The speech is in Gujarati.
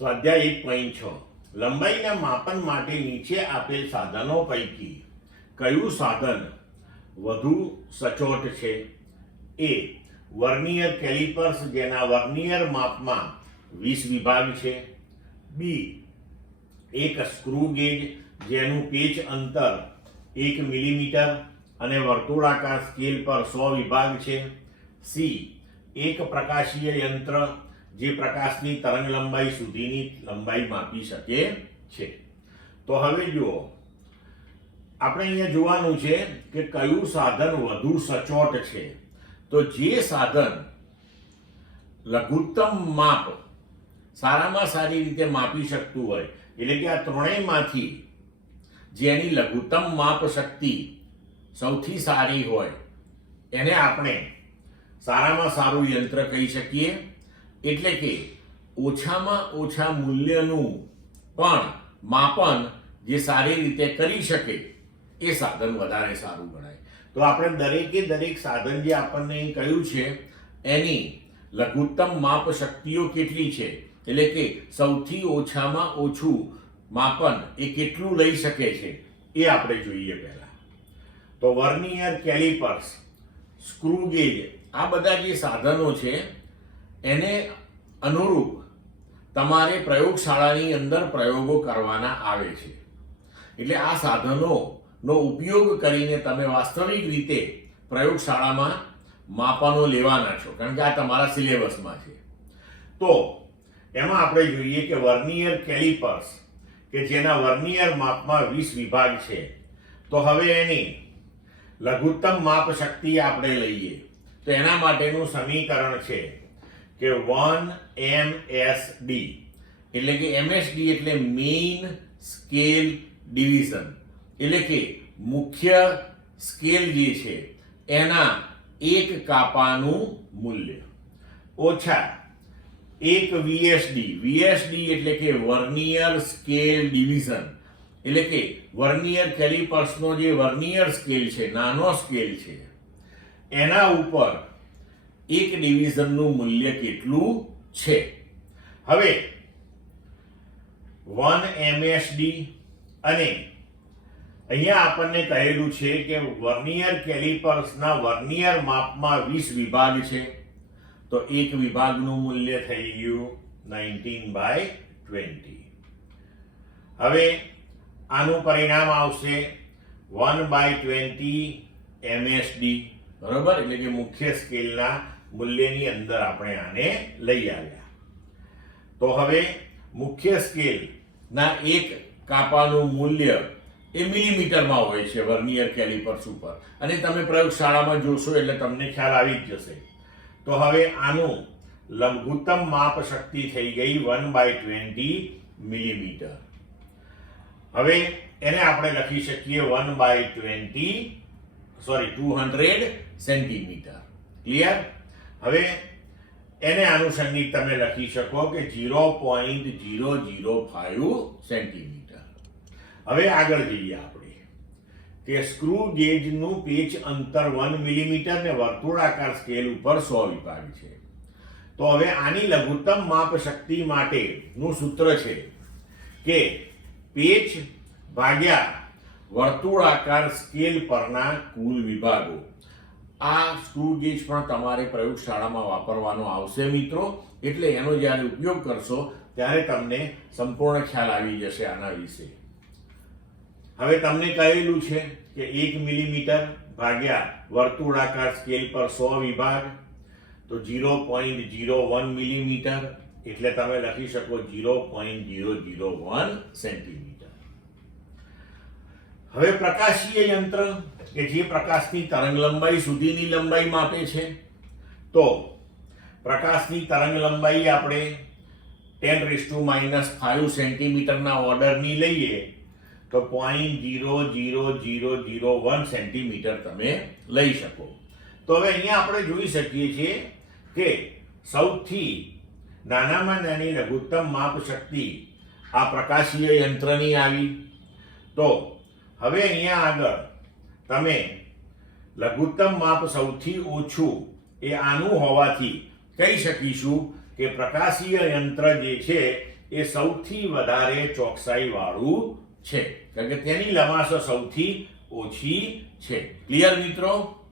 સ્વાધ્યાય 1.6 લંબાઈના માપન માટે નીચે આપેલ સાધનો પૈકી કયું સાધન વધુ સચોટ છે? એ વર્નિયર કેલિપર્સ જેના વર્નિયર માપમાં 20 વિભાગ છે. બી એક સ્ક્રૂ ગેજ જેનું પેચ અંતર 1 મિલીમીટર અને વર્તુળાકાર સ્કેલ પર 100 વિભાગ છે. સી એક પ્રકાશીય યંત્ર જે પ્રકાશની તરંગ લંબાઈ સુધીની લંબાઈ માપી શકે છે. તો હવે જુઓ, આપણે અહીંયા જોવાનું છે કે કયું સાધન વધુ સચોટ છે. તો જે સાધન લઘુત્તમ માપ સારામાં સારી રીતે માપી શકતું હોય, એટલે કે આ ત્રણેયમાંથી જેની લઘુત્તમ માપ શક્તિ સૌથી સારી હોય એને આપણે સારામાં સારું યંત્ર કહી શકીએ. એટલે કે ઓછામાં ઓછા મૂલ્યનું પણ માપન જે સારી રીતે કરી શકે એ સાધન વધારે સારું ગણાય. તો આપણે દરેકે દરેક સાધન જે આપણને અહીં કહ્યું છે એની લઘુત્તમ માપ શક્તિઓ કેટલી છે, એટલે કે સૌથી ઓછામાં ઓછું માપન એ કેટલું લઈ શકે છે એ આપણે જોઈએ પહેલા. તો વર્નિયર કેલિપર્સ, સ્ક્રૂ ગેજ, આ બધા જે સાધનો છે એને અનુરૂપ તમારે પ્રયોગશાળાની અંદર પ્રયોગો કરવાના આવે છે. એટલે આ સાધનોનો ઉપયોગ કરીને તમે વાસ્તવિક રીતે પ્રયોગશાળામાં માપનો લેવાના છો, કારણ કે આ તમારા સિલેબસમાં છે. તો એમાં આપણે જોઈએ કે વર્નિયર કેલિપર્સ કે જેના વર્નિયર માપમાં 20 વિભાગ છે, તો હવે એની લઘુત્તમ માપ શક્તિ આપણે લઈએ તો એના માટેનું સમીકરણ છે કે 1MSD, એટલે કે MSD એટલે મેઇન સ્કેલ ડિવિઝન, એટલે કે મુખ્ય સ્કેલ જે છે એના એક કાપાનું મૂલ્ય ઓછા એક VSD. VSD એટલે કે વર્નિયર સ્કેલ ડિવિઝન, એટલે કે વર્નિયર કેલિપર્સનો જે વર્નિયર સ્કેલ છે, નાનો સ્કેલ છે, એના ઉપર એક ડિવિઝનનું મૂલ્ય કેટલું છે. હવે 1MSD અને અહીંયા આપણને કહેલું છે કે વર્નિયર કેલિપર્સના વર્નિયર માપમાં 20 વિભાગ છે, તો એક વિભાગનું મૂલ્ય થઈ ગયું 19/20. હવે આનું પરિણામ આવશે 1/20 MSD, બરોબર. એટલે કે મુખ્ય સ્કેલના મૂલ્યની અંદર આપણે આને લઈ આવ્યા. તો હવે મુખ્ય સ્કેલના એક કાપાનું મૂલ્ય એ મિલીમીટરમાં હોય છે વર્નિયર કેલિપર્સ ઉપર, અને તમે પ્રયોગશાળામાં જોશો એટલે તમને ખ્યાલ આવી જ જશે. તો હવે આનું લઘુત્તમ માપ શક્તિ થઈ ગઈ 1/20 મિલીમીટર. હવે એને આપણે લખી શકીએ 200 સેન્ટીમીટર. ક્લિયર? હવે એને આનુષંગિક તમે લખી શકો કે 0.005 સેન્ટીમીટર. હવે આગળ જઈએ આપણે કે સ્ક્રૂ ગેજનું પેચ અંતર 1 મિલીમીટર ને વર્તુળાકાર સ્કેલ ઉપર 100 વિભાગ છે. તો હવે આની લઘુત્તમ માપ શક્તિ માટેનું સૂત્ર છે કે પેચ ભાગ્યા વર્તુળાકાર સ્કેલ પરના કુલ વિભાગો. આ સ્ક્રૂ ગેજ પણ તમારે પ્રયોગશાળામાં વાપરવાનો આવશે મિત્રો, એટલે એનો જ્યારે ઉપયોગ કરશો ત્યારે તમને સંપૂર્ણ ખ્યાલ આવી જશે આના વિશે. હવે તમને કહેલું છે કે 1 મિલીમીટર ભાગ્યા વર્તુળાકાર સ્કેલ પર 100 વિભાગ, તો 0.01 મિલીમીટર, એટલે તમે લખી શકો 0.001 સેન્ટીમીટર. હવે પ્રકાશીય યંત્ર કે જે પ્રકાશની તરંગ લંબાઈ સુધીની લંબાઈ માપે છે, તો પ્રકાશની તરંગ લંબાઈ આપણે 10⁻⁻5 સેન્ટીમીટરના ઓર્ડરની લઈએ તો 0.00001 સેન્ટીમીટર તમે લઈ શકો. તો હવે અહીંયા આપણે જોઈ શકીએ છીએ કે સૌથી નાનામાં નાની લઘુત્તમ માપ શક્તિ આ પ્રકાશીય યંત્રની આવી. તો હવે અહીંયા આગળ તમે લઘુત્તમ માપ સૌથી ઓછું એ આનું હોવાથી કહી શકીશું કે પ્રકાશીય યંત્ર જે છે એ સૌથી વધારે ચોકસાઈ વાળું છે, કારણ કે તેની લમાસ સૌથી ઓછી છે. ક્લિયર મિત્રો?